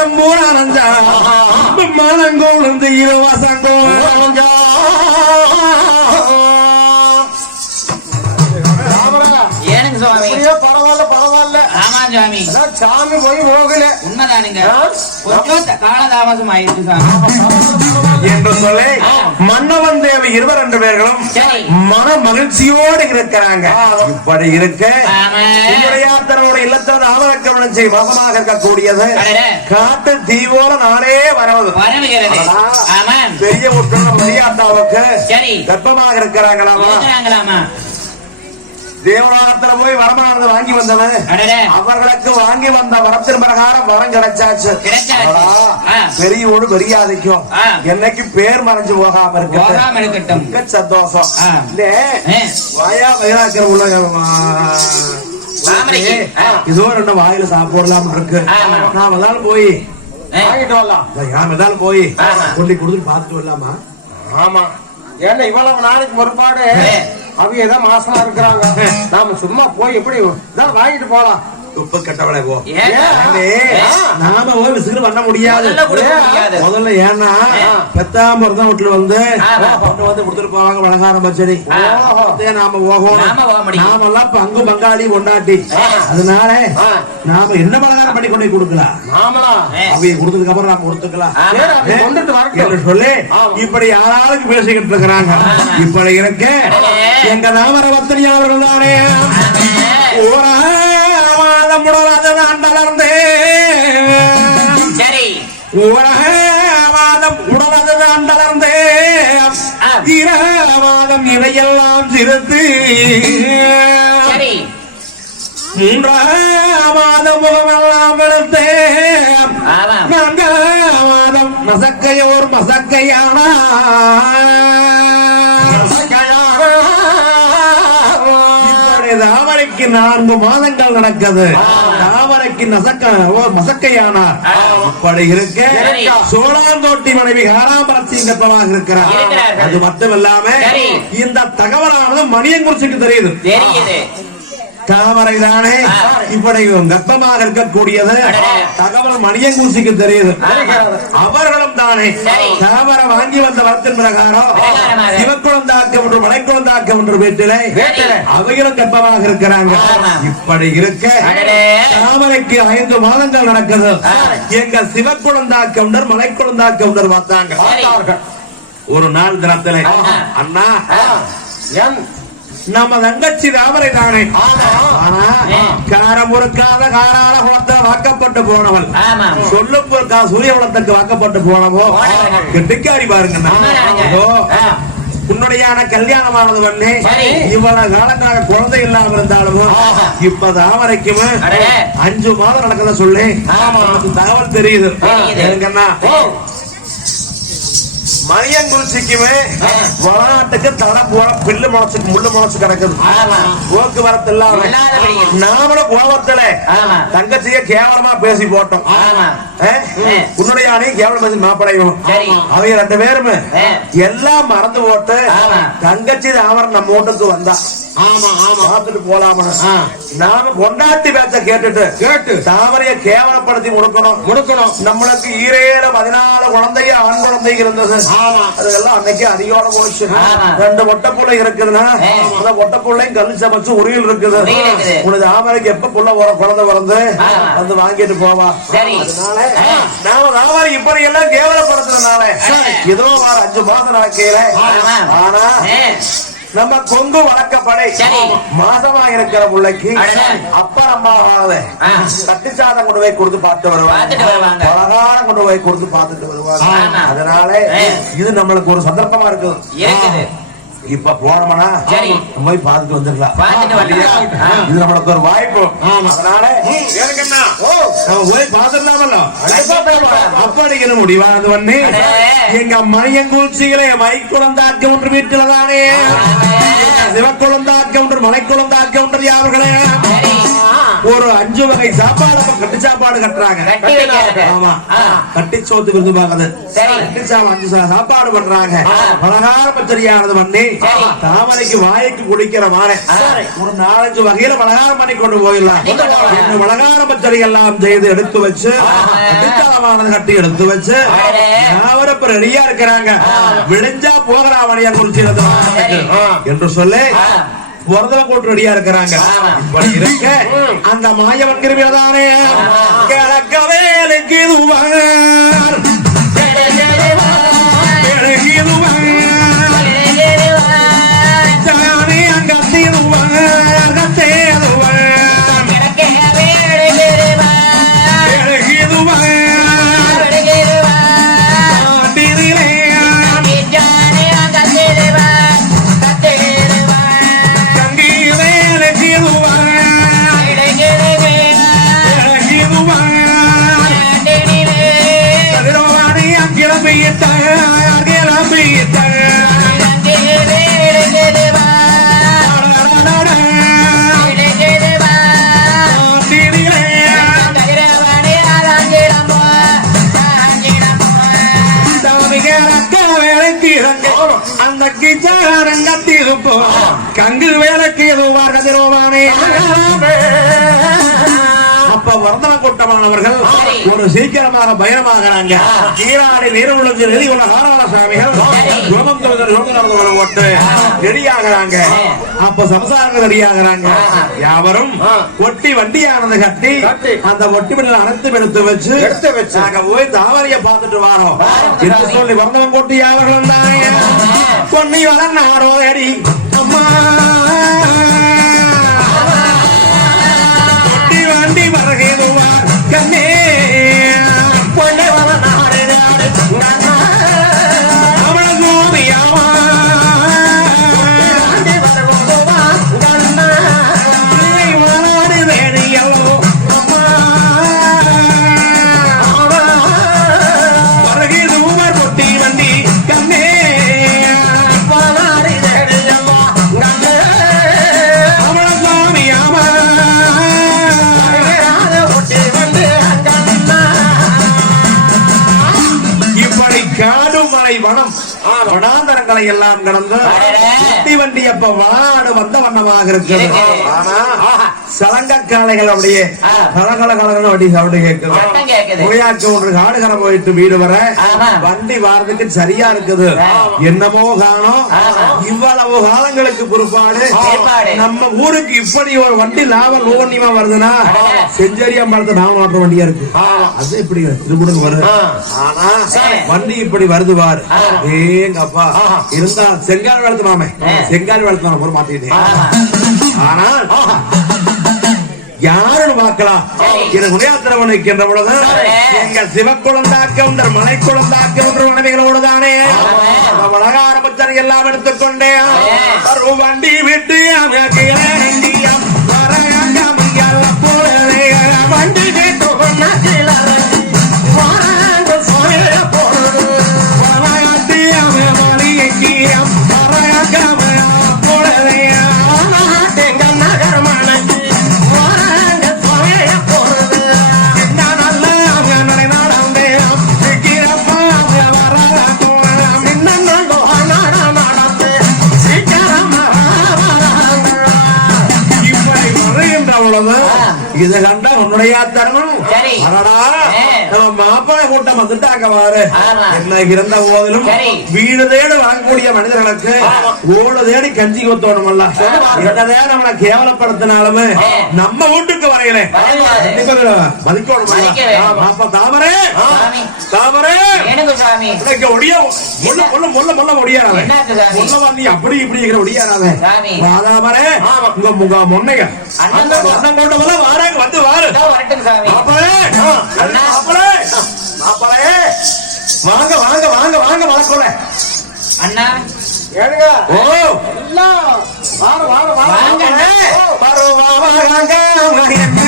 மாசம் பூரா நஞ்சா மனங்கோளுந்து இலவசங்கோ சாமி போய் போகல. உண்மைதானுங்க. காலதாமசம் ஆயிடுச்சு சாமி என்று சொல்லி மன்னவன் தேவி இருவர் ரெண்டு பேர்களும் மன மகிழ்ச்சியோடு இருக்கிறாங்க. இப்படி இருக்க ஆமா. இளையாத்தனோட இல்லத்தனது ஆவரக்கவனம் செய் வசமாக இருக்கக்கூடியது. காட்டு தீவோல நானே வரவது. பெரிய உட்கார்ந்த மரியாதாவுக்கு கர்ப்பமாக இருக்கிறாங்களாமா? தேவநாதத்துல போய் வரமானது வாங்கி வந்தவன். அடடே. அவர்களுக்கு வாங்கி வந்த வரத்தின் பிரகாரம் வரம் கிடைச்சாச்சு. பெரியோடு பெரியாதைக்கும். என்னைக்கு பேர் மறைஞ்சு போகாம இருக்கு போகாம இருக்கட்டும். சந்தோஷம். இல்ல வாயா உள்ள. இதோ ரெண்டு வாயில சாப்பிடலாம் இருக்கு. ஆமா. நாம தான் போய்? வாங்கிட்டு வரலாம். நாம தான் போய். கொண்டு கொடுத்துட்டு பார்த்துட்டு வரலாமா? ஆமா. ஏன்னா இவ்வளவு நாளைக்கு முற்பாடு. அவங்க ஏதோ மாசமா இருக்கிறாங்க. நாம சும்மா போய் எப்படி இதான் வாங்கிட்டு போலாம். உப்பு கட்டவளை போ. நாம போய் விசிறு பண்ண முடியாது. முதல்ல ஏன்னா. பெத்தாம இருந்தா வீட்டுல வந்து. பொண்ணு வந்து கொடுத்துட்டு போவாங்க வழங்காரம் பச்சடி. நாம போகணும். நாம எல்லாம் பங்கு பங்காளி கொண்டாட்டி. அதனால. நாம என்ன பலகாரம் பண்ணி கொண்டு கொடுக்கலாம்? அவங்க கொடுத்ததுக்கு அப்புறம் நாம கொடுத்துக்கலாம். சொல்லி. இப்படி யாராளுக்கு பேசிக்கிட்டு இருக்கிறாங்க. இப்படி இருக்க. எங்க தாமரவர்த்தனி அவர்கள் தானே ஆமா. மாதம் முடலாத நான் தளர்ந்தேன் சரி. மாதம் உடலாத நான் தளர்ந்தேன் ஆ. மாதம் இதையெல்லாம் சிறுத்து சரி. மூன்றாம் மாதம் முகமெல்லாம் நான்காம் மாதம் மசக்கையோர் மசக்கையானா இப்படி தாமரைக்கு நான்கு மாதங்கள் நடக்குது தாமரைக்கு நசக்க மசக்கையானார். இப்படி இருக்க. சோழாந்தோட்டி மனைவி காராமரத்தின் கர்ப்பமாக இருக்கிறார். அது மட்டும் இல்லாம. இந்த தகவலானது மணியங்குறிச்சிக்கு தெரியுது. தெரியுது. தாமரை தானே. இப்படி கர்ப்பமாக இருக்கக்கூடியது. தகவல் மணியங்குறிச்சிக்கு தெரியுது. அவர்களும் தானே. தாமரை வாங்கி வந்த வரத்தின் பிரகாரம். சிவக்குழந்தாக்கம் என்று மலைக்குழந்தாக்கம் என்று வீட்டிலே. அவைகளும் கர்ப்பமாக இருக்கிறாங்க. இப்படி இருக்க. தாமரைக்கு ஐந்து மாதங்கள் நடக்குது. எங்க சிவக்குழந்தாக்கவுண்டர் மலைக்குழந்தாக்கவுண்டர் வந்தாங்க சரி. ஒரு நாள் தினத்திலே. அண்ணா நம்ம தங்கச்சி தாமரை தானே. காரம் பொறுக்காத காரால குளத்துல வாக்கப்பட்டு போனவள் சொல்லும் பொறுக்கா சூரிய குளத்துக்கு வாக்கப்பட்டு போனவோ. கெட்டிக்காரி பாருங்க. உன்னுடையான கல்யாணமானது பண்ணி. இவ்வளவு காலக்காக குழந்தை இல்லாம இருந்தாலும். இப்ப தாமரைக்கும். அஞ்சு மாதம் நடக்கத சொல்லி தகவல் தெரியுது. மணியங்குறிச்சிக்குமே ஆ. வளநாட்டுக்கு தடை போற பில்லு முளைச்சு முள்ளு முளைச்சு கிடக்குது. போக்குவரத்து இல்லாம. நாமளும் கோபத்துல. தங்கச்சிய கேவலமா பேசி போட்டோம். உன்னுடைய அணை கேவலம் பேசி மாப்படையும். அவங்க ரெண்டு பேருமே. எல்லாம் மறந்து போட்டு. தங்கச்சி தாமரை நம்ம வீட்டுக்கு வந்தா ஆமா ஆமா பார்த்துட்டு போலாமனு ஆ. நாம பொண்டாட்டி பேச்ச கேட்டுட்டு கேட்டு தாமரைய கேவலப்படுத்தி முடுக்கணும் முடுக்கணும் நம்மளுக்கு ஈரேழு பதினாலு குழந்தைய ஆண் குழந்தை இருந்தது அதெல்லாம் அன்னைக்கு அதிகோட போச்சு. ரெண்டு ஒட்டப்புள்ள இருக்குதுன்னா. அந்த ஒட்டப்புள்ளையும் கல் சமைச்சு உரியில் இருக்குது. உனது ஆமரைக்கு எப்ப புள்ள வர குழந்தை பிறந்து. வந்து வாங்கிட்டு போவா. அதனால. நாம தாமரை இப்படி எல்லாம் கேவலப்படுத்துறதுனால வார அஞ்சு மாசம் நடக்கையில. ஆனா நம்ம கொங்கு வழக்கப்படை. மாசமா இருக்கிற பிள்ளைக்கு. அப்பா அம்மா ஆ. கட்டு சாதம் கொண்டு போய் கொடுத்து பார்த்து வருவாங்க. பலகாரம் கொண்டு போய் கொடுத்து பார்த்துட்டு வருவாங்க. அதனால. இது நம்மளுக்கு ஒரு சந்தர்ப்பமா இருக்குது இப்ப போனோம்னா போய் பார்த்துட்டு வந்துடலாம். இது நம்மளுக்கு ஒரு வாய்ப்பு. அதனால போய் கண்டிப்பா போயிடலாம். அப்படிங்கிற முடிவானது அடே. எங்க மணியங்குச்சிகளை மைக்குழந்தாக்கு ஒன்று வீட்டுல தானே? சிவக்குழந்தாக்கு கவுண்டர் மலைக்குளம் தா கவுண்டர் யாவர்களே ஒரு அஞ்சு வகை சாப்பாடு கட்டு சாப்பாடு கட்டுறாங்க ஆமா. கட்டி சோத்து விருந்து பாக்குது. கட்டி சாப்பாடு அஞ்சு சாப்பாடு பண்றாங்க. பலகார பச்சரியானது பண்ணி. தாமரைக்கு வாய்க்கு குடிக்கிற மாலை சரி. ஒரு நாலஞ்சு வகையில பலகாரம் பண்ணி கொண்டு போயிடலாம். இந்த பலகார பச்சரி எல்லாம் செய்து எடுத்து வச்சு ஆஹா. கட்டித்தளமானது கட்டி எடுத்து வச்சு இப்ப ரெடியா இருக்கிறாங்க விளைஞ்சா போகலாம் வழியா குறிச்சி. என்று சொல்லி போட்டு ரெடியா இருக்கிறாங்க. இருக்க அந்த மாயவன் கிருமியதானே? கிழக்க வேலைக்கு இதுவார் அப்ப வர்தன கூட்டமானவர்கள். ஒரு சீக்கிரமாக பயணமாகறாங்க நீர் விழுந்து நெறி கொண்ட காரவாள ஓட்டு ரெடியாகிறாங்க அப்ப சம்சாரங்கள் ரெடியாகிறாங்க. யாவரும். ஒட்டி வண்டியானது கட்டி. அந்த ஒட்டி மணியில் அனைத்தும் எடுத்து வச்சு எடுத்து வச்சு. நாங்க போய் தாவரைய பார்த்துட்டு வாரோம். என்று சொல்லி வர்தவன் கொட்டி யாவர்களும் தானே பொன்னி வளர்ந்தாரோ அடி அம்மா கொட்டி கண்ணே வனாந்தரங்களை எல்லாம் கடந்து வண்டி அப்ப வனாடு வந்த வண்ணமாக இருக்கிறது. ஆனா சலங்க காளைகள் அப்படியே. கலகல கலகல வண்டி சவுண்டு கேட்குது. முறையாக்க ஒன்று காடுகரை போயிட்டு வீடு வர. வண்டி வாரதுக்கு சரியா இருக்குது. என்னமோ காணோம். இவ்வளவு காலங்களுக்கு பிற்பாடு பிற்பாடு. நம்ம ஊருக்கு இப்படி ஒரு வண்டி லாபம் லோன்யமா வருதுன்னா அடடே. செஞ்சரியா மரத்து நாம ஓட்டுற வண்டியா இருக்கு அது எப்படி திருமுடுங்க வருது ஆனா வண்டி இப்படி வருது பாரு. ஏங்கப்பா இருந்தா செங்கால் வளர்த்து மாமே. செங்கால் வளர்த்து ஆமா. ஆனால் யாருன்னு பார்க்கலாம் சரி. எனக்கு உடையாத்திரவன் இருக்கின்ற பொழுது சரி. எங்கள் சிவக்குழந்தாக்க உண்டர் மலை குழந்தாக்க ஒன்று மனைவிகளோடு தானே ஆமா. வளகாரபத்தர் எல்லாம் எடுத்துக்கொண்டே வண்டி விட்டு வண்டி இது கண்டா உன்னுடைய தருணம். அடடா. நம்ம மாப்பிள்ளை கூட்டம் வந்துட்டாங்க ஆமா. என்ன இருந்த போதிலும். வீடு தேடி வரக்கூடிய மனிதர்களுக்கு. ஓடு தேடி கஞ்சி கொத்தோணுமல்ல என்னதான் நம்மளை கேவலப்படுத்தினாலுமே. நம்ம வீட்டுக்கு வரையில. மதிக்கணும். அப்ப தாமரே. தாமரே ஒடியா முள்ள முள்ள முள்ள முள்ள ஒடியாராத என்னாச்சு சாமி? முள்ள நீ அப்படி இப்படி இருக்கிற ஒடியாராத சாமி. வாதாமரே உங்க முன்னைங்க அண்ணன் போல வாரங்க வந்து வாரு. வரட்டும் சாமி. மாப்பிளே வாங்க வாங்க வாங்க வாங்க வளர்க்கல அண்ணா. ஏடுங்க ஓ. எல்லாம். வாங்க வாங்க வாங்க வாங்க.